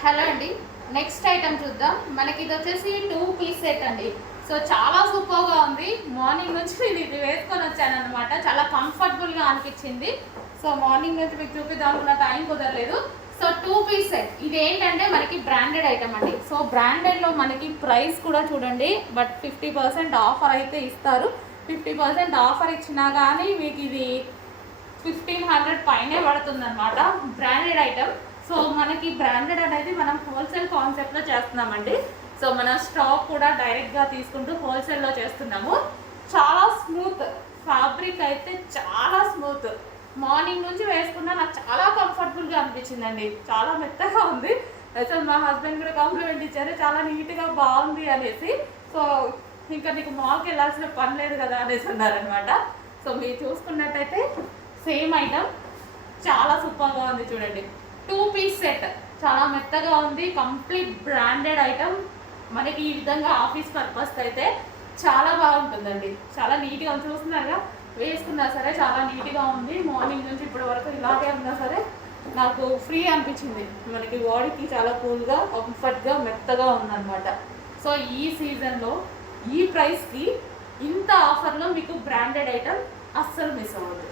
Hello అండి. Next item చూద్దాం. మనకి ఇది వచ్చేసి 2 పీస్ సెట్ అండి. సో చాలా సూపర్గా ఉంది. మార్నింగ్ నుంచి నేను ఇది వేసుకొని వచ్చాను అనమాట. చాలా కంఫర్టబుల్గా అనిపించింది. సో మార్నింగ్ నుంచి మీకు చూపిద్దాం అనుకున్న టైం కుదరలేదు. సో 2 పీస్ సెట్ ఇది ఏంటంటే మనకి బ్రాండెడ్ ఐటమ్ అండి. సో బ్రాండెడ్లో మనకి ప్రైస్ కూడా చూడండి, బట్ 50% ఆఫర్ అయితే ఇస్తారు. 50% ఆఫర్ ఇచ్చినా కానీ మీకు ఇది 1500 పైనే పడుతుంది అనమాట. Branded item. సో మనకి బ్రాండెడ్ అనేది మనం హోల్సేల్ కాన్సెప్ట్లో చేస్తున్నామండి. సో మన స్టాక్ కూడా డైరెక్ట్గా తీసుకుంటూ హోల్సేల్లో చేస్తున్నాము. చాలా స్మూత్ ఫ్యాబ్రిక్ అయితే, చాలా స్మూత్. మార్నింగ్ నుంచి వేసుకున్నా నాకు చాలా కంఫర్టబుల్గా అనిపించిందండి. చాలా మెత్తగా ఉంది. అసలు మా హస్బెండ్ కూడా కాంప్లిమెంట్ ఇచ్చారు, చాలా నీట్గా బాగుంది అనేసి. సో ఇంకా నీకు మాల్కి వెళ్ళాల్సిన పని లేదు కదా అనేసి అన్నారనమాట. సో మీరు చూసుకున్నట్టయితే సేమ్ ఐటమ్ చాలా సూపర్గా ఉంది చూడండి. 2 పీస్ సెట్ చాలా మెత్తగా ఉంది. Complete branded item. మనకి ఈ విధంగా ఆఫీస్ పర్పస్ అయితే చాలా బాగుంటుందండి. చాలా నీట్గా చూస్తున్నారుగా, వేసుకున్నా సరే చాలా నీట్గా ఉంది. మార్నింగ్ నుంచి ఇప్పటి వరకు ఇలాగే ఉన్నా సరే నాకు ఫ్రీ అనిపించింది. మనకి బాడీకి చాలా కూల్గా, కంఫర్ట్గా, మెత్తగా ఉందన్నమాట. సో ఈ సీజన్లో ఈ ప్రైస్కి ఇంత ఆఫర్లో మీకు బ్రాండెడ్ ఐటమ్ అస్సలు మిస్ అవ్వద్దు.